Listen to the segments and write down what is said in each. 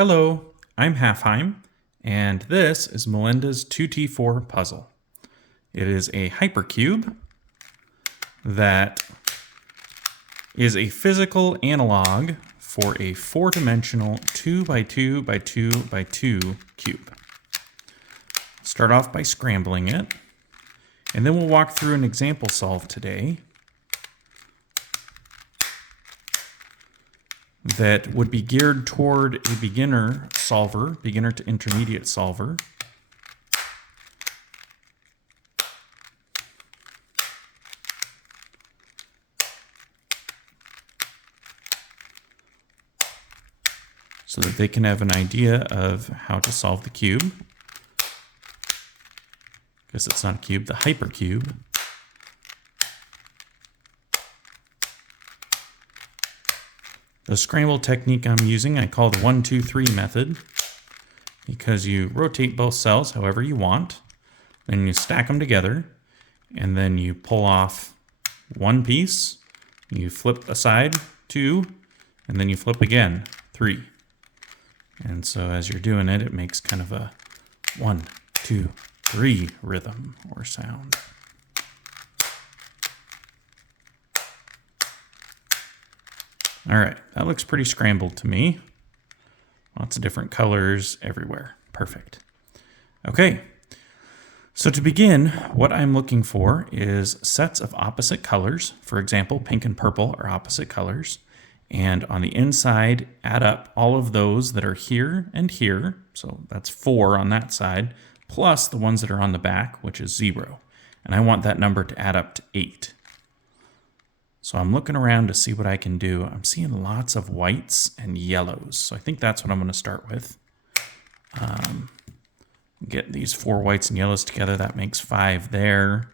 Hello, I'm Halfheim, and this is Melinda's 2T4 puzzle. It is a hypercube that is a physical analog for a four-dimensional 2x2x2x2 cube. Start off by scrambling it, and then we'll walk through an example solve today that would be geared toward a beginner solver, beginner to intermediate solver. So that they can have an idea of how to solve the cube. Guess it's not a cube, the hypercube. The scramble technique I'm using I call the 1, 2, 3 method because you rotate both cells however you want, then you stack them together, and then you pull off one piece, you flip aside 2, and then you flip again 3. And so as you're doing it, it makes kind of a 1, 2, 3 rhythm or sound. All right, that looks pretty scrambled to me. Lots of different colors everywhere. Perfect. Okay, so to begin, what I'm looking for is sets of opposite colors. For example, pink and purple are opposite colors. And on the inside, add up all of those that are here and here. So that's 4 on that side, plus the ones that are on the back, which is 0. And I want that number to add up to 8. So I'm looking around to see what I can do. I'm seeing lots of whites and yellows. So I think that's what I'm going to start with. Get these 4 whites and yellows together. That makes 5 there.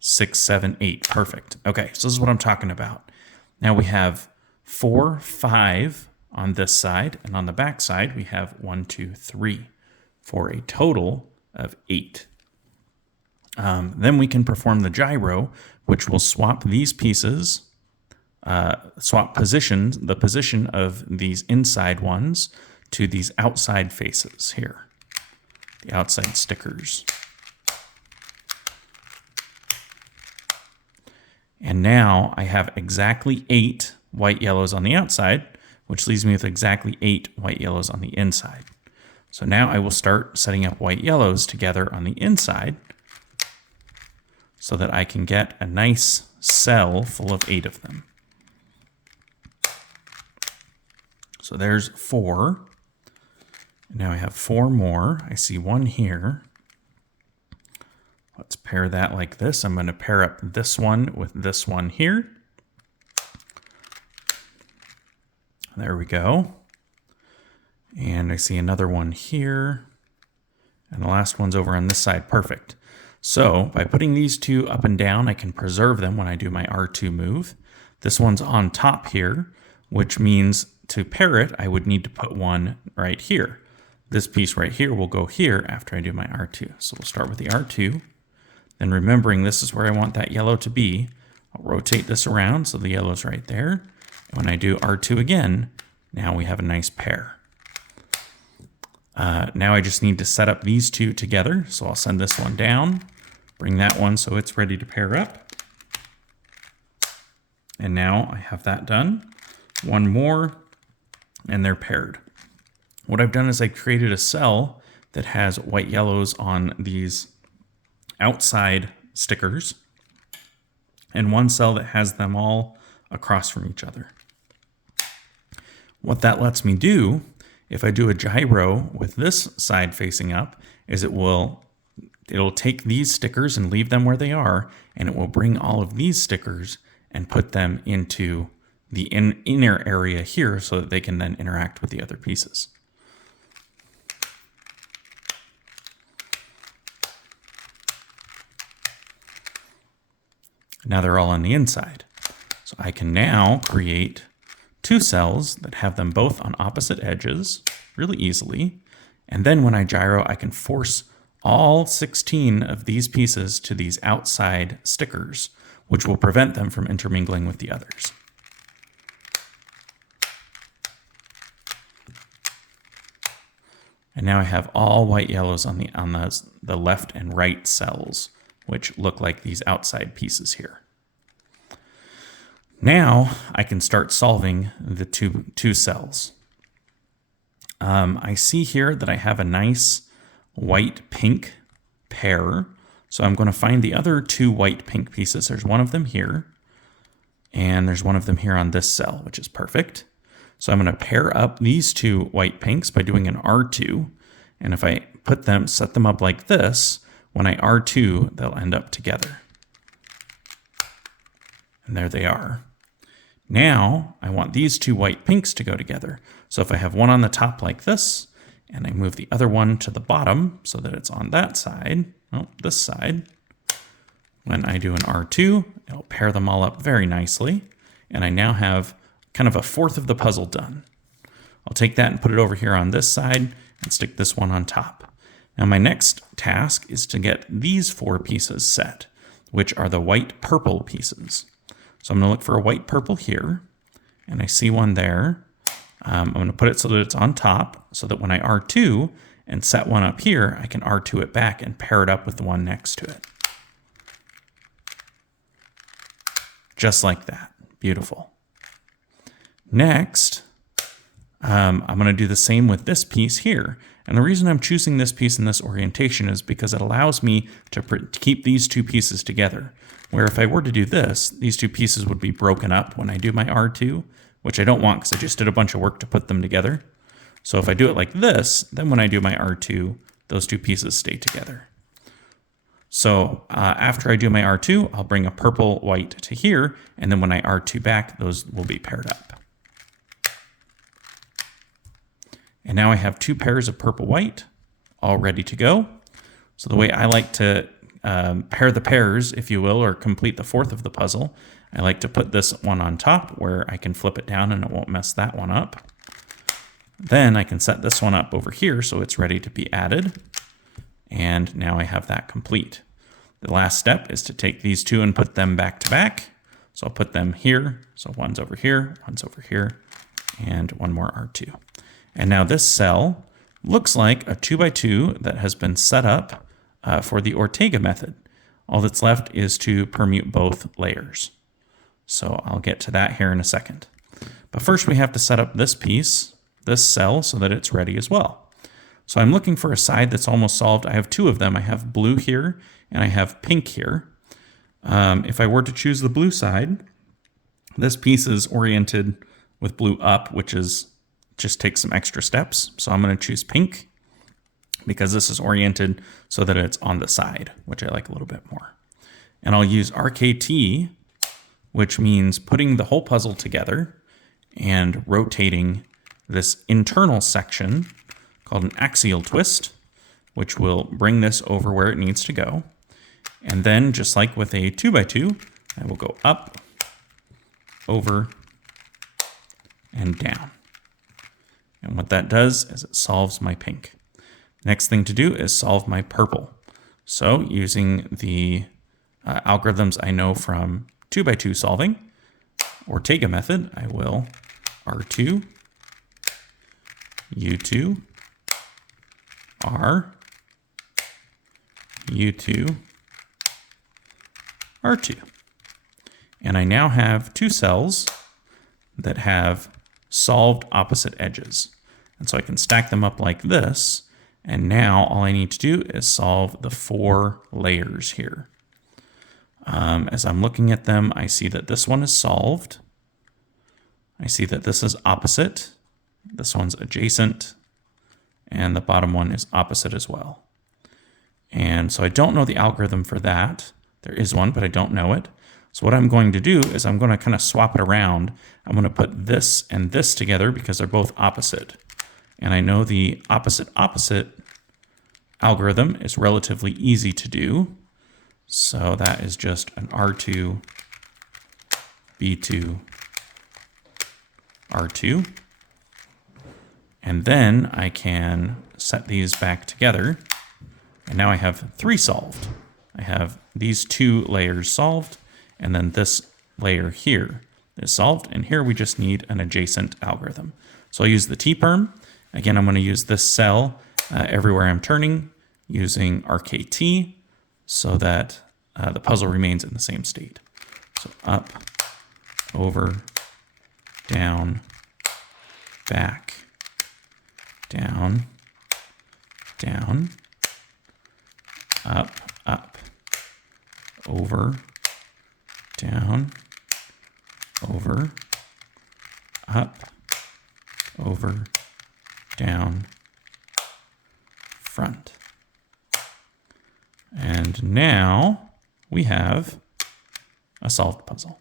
6, 7, 8. Perfect. Okay, so this is what I'm talking about. Now we have 4, 5 on this side. And on the back side, we have 1, 2, 3 for a total of 8. Then we can perform the gyro, which will swap these pieces, swap positions, the position of these inside ones to these outside faces here, the outside stickers. And now I have exactly 8 white yellows on the outside, which leaves me with exactly 8 white yellows on the inside. So now I will start setting up white yellows together on the inside so that I can get a nice cell full of 8 of them. So there's 4. Now I have 4 more. I see 1 here. Let's pair that like this. I'm going to pair up this one with this one here. There we go. And I see another one here. And the last one's over on this side. Perfect. So by putting these 2 up and down, I can preserve them when I do my R2 move. This one's on top here, which means to pair it, I would need to put one right here. This piece right here will go here after I do my R2. So we'll start with the R2. Then remembering this is where I want that yellow to be, I'll rotate this around so the yellow's right there. And when I do R2 again, now we have a nice pair. Now I just need to set up these 2 together. So I'll send this one down, bring that one so it's ready to pair up. And now I have that done. One more, and they're paired. What I've done is I created a cell that has white yellows on these outside stickers, and one cell that has them all across from each other. What that lets me do, if I do a gyro with this side facing up, is it'll take these stickers and leave them where they are, and it will bring all of these stickers and put them into the inner area here so that they can then interact with the other pieces. Now they're all on the inside. So I can now create 2 cells that have them both on opposite edges really easily. And then when I gyro, I can force all 16 of these pieces to these outside stickers, which will prevent them from intermingling with the others. And now I have all white yellows on the left and right cells, which look like these outside pieces here. Now I can start solving the two cells. I see here that I have a nice white-pink pair. So I'm going to find the other two white-pink pieces. There's one of them here, and there's one of them here on this cell, which is perfect. So I'm going to pair up these two white pinks by doing an R2. And if I set them up like this, when I R2, they'll end up together. And there they are. Now I want these two white pinks to go together. So if I have one on the top like this, and I move the other one to the bottom so that it's on that side, this side, when I do an R2, it'll pair them all up very nicely. And I now have kind of a fourth of the puzzle done. I'll take that and put it over here on this side and stick this one on top. Now my next task is to get these four pieces set, which are the white-purple pieces. So I'm going to look for a white-purple here, and I see one there. I'm going to put it so that it's on top, so that when I R2 and set one up here, I can R2 it back and pair it up with the one next to it. Just like that. Beautiful. Next, I'm going to do the same with this piece here. And the reason I'm choosing this piece in this orientation is because it allows me to keep these two pieces together. Where if I were to do this, these two pieces would be broken up when I do my R2, which I don't want because I just did a bunch of work to put them together. So if I do it like this, then when I do my R2, those two pieces stay together. So after I do my R2, I'll bring a purple white to here, and then when I R2 back, those will be paired up. And now I have two pairs of purple white all ready to go. So the way I like to pair the pairs, if you will, or complete the fourth of the puzzle, I like to put this one on top where I can flip it down and it won't mess that one up. Then I can set this one up over here so it's ready to be added. And now I have that complete. The last step is to take these two and put them back to back. So I'll put them here. So one's over here, and one more R2. And now this cell looks like a 2x2 that has been set up for the Ortega method. All that's left is to permute both layers. So I'll get to that here in a second. But first we have to set up this piece, this cell, so that it's ready as well. So I'm looking for a side that's almost solved. I have two of them. I have blue here and I have pink here. If I were to choose the blue side, this piece is oriented with blue up, which is just takes some extra steps. So I'm going to choose pink because this is oriented so that it's on the side, which I like a little bit more. And I'll use RKT, which means putting the whole puzzle together and rotating this internal section called an axial twist, which will bring this over where it needs to go. And then, just like with a 2x2, I will go up, over, and down. And what that does is it solves my pink. Next thing to do is solve my purple. So using the algorithms I know from 2x2 solving, Ortega method, I will R2, U2, R, U2, R2. And I now have two cells that have solved opposite edges. And so I can stack them up like this. And now all I need to do is solve the four layers here. As I'm looking at them, I see that this one is solved. I see that this is opposite. This one's adjacent. And the bottom one is opposite as well. And so I don't know the algorithm for that. There is one, but I don't know it. So what I'm going to do is I'm going to kind of swap it around. I'm going to put this and this together because they're both opposite. And I know the opposite algorithm is relatively easy to do. So that is just an R2, B2, R2. And then I can set these back together. And now I have three solved. I have these two layers solved, and then this layer here is solved. And here we just need an adjacent algorithm. So I'll use the T-perm. Again, I'm going to use this cell everywhere I'm turning using RKT so that the puzzle remains in the same state. So up, over, down, back, down, down, up, up, over, down, over, up, over, down, front. And now we have a solved puzzle.